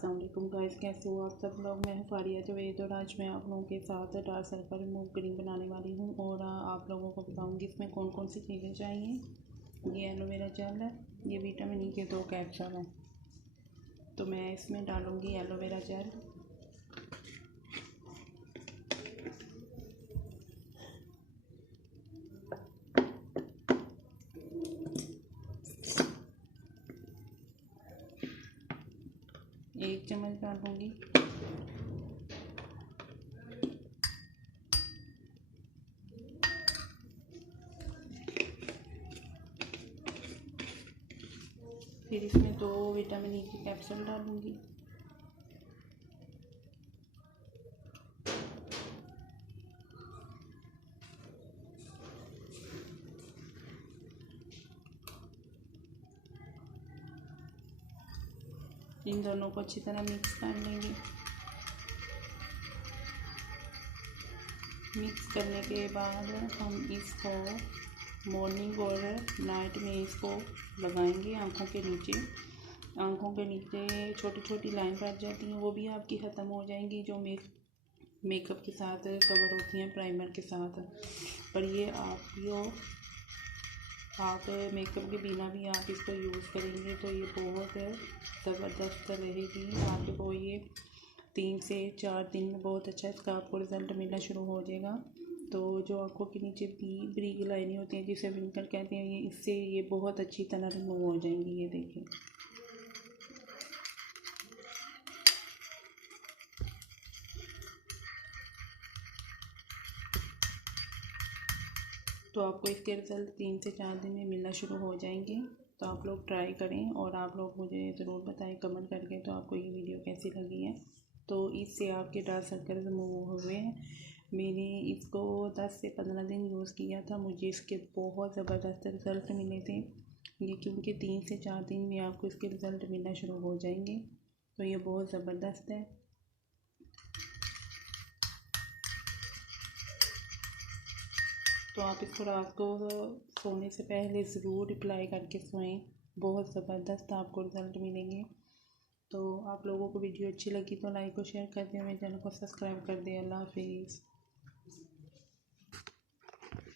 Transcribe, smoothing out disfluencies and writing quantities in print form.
अस्सलाम वालेकुम गाइस, कैसे हो आप सब लोग। मैं हूं फारिया जवेद और आज मैं आप लोगों के साथ डार्क सर्कल रिमूव क्रीम बनाने वाली हूं और आप लोगों को बताऊंगी इसमें कौन कौन सी चीज़ें चाहिए। ये एलोवेरा जेल है, ये विटामिन ई के 2 कैप्सूल हैं। तो मैं इसमें डालूँगी एलोवेरा जेल। एक चम्मच डालूँगी। फिर इसमें 2 विटामिन ई की कैप्सूल डालूँगी। इन दोनों को अच्छी तरह मिक्स कर लेंगे। मिक्स करने के बाद हम इसको मॉर्निंग और नाइट में इसको लगाएंगे आँखों के नीचे। आँखों के नीचे छोटी छोटी लाइन पड़ जाती हैं, वो भी आपकी ख़त्म हो जाएंगी, जो मेकअप के साथ कवर होती हैं प्राइमर के साथ। पर ये आप मेकअप के बिना भी आप इसको यूज़ करेंगे तो ये बहुत ज़बरदस्त रहेगी। आपको ये 3 से 4 दिन में बहुत अच्छा इसका आपको रिज़ल्ट मिलना शुरू हो जाएगा। तो जो आँखों के नीचे बारीक लाइनें होती हैं जिसे विंकर कहते हैं, ये इससे ये बहुत अच्छी तरह रिमूव हो जाएंगी। ये देखिए, तो आपको इसके रिज़ल्ट 3 से 4 दिन में मिलना शुरू हो जाएंगे। तो आप लोग ट्राई करें और आप लोग मुझे ज़रूर बताएं कमेंट करके तो आपको ये वीडियो कैसी लगी है। तो इससे आपके डार्क सर्कल रिमूव हुए हैं। मैंने इसको 10 से 15 दिन यूज़ किया था, मुझे इसके बहुत ज़बरदस्त रिज़ल्ट मिले थे। ये क्योंकि 3 से 4 दिन में आपको इसके रिज़ल्ट मिलना शुरू हो जाएंगे, तो ये बहुत ज़बरदस्त है। तो आप इसको रात को सोने से पहले ज़रूर अप्लाई करके सोएं, बहुत ज़बरदस्त आपको रिज़ल्ट मिलेंगे। तो आप लोगों को वीडियो अच्छी लगी तो लाइक और शेयर कर दें, मेरे चैनल को सब्सक्राइब कर दें। अल्लाह हाफिज़।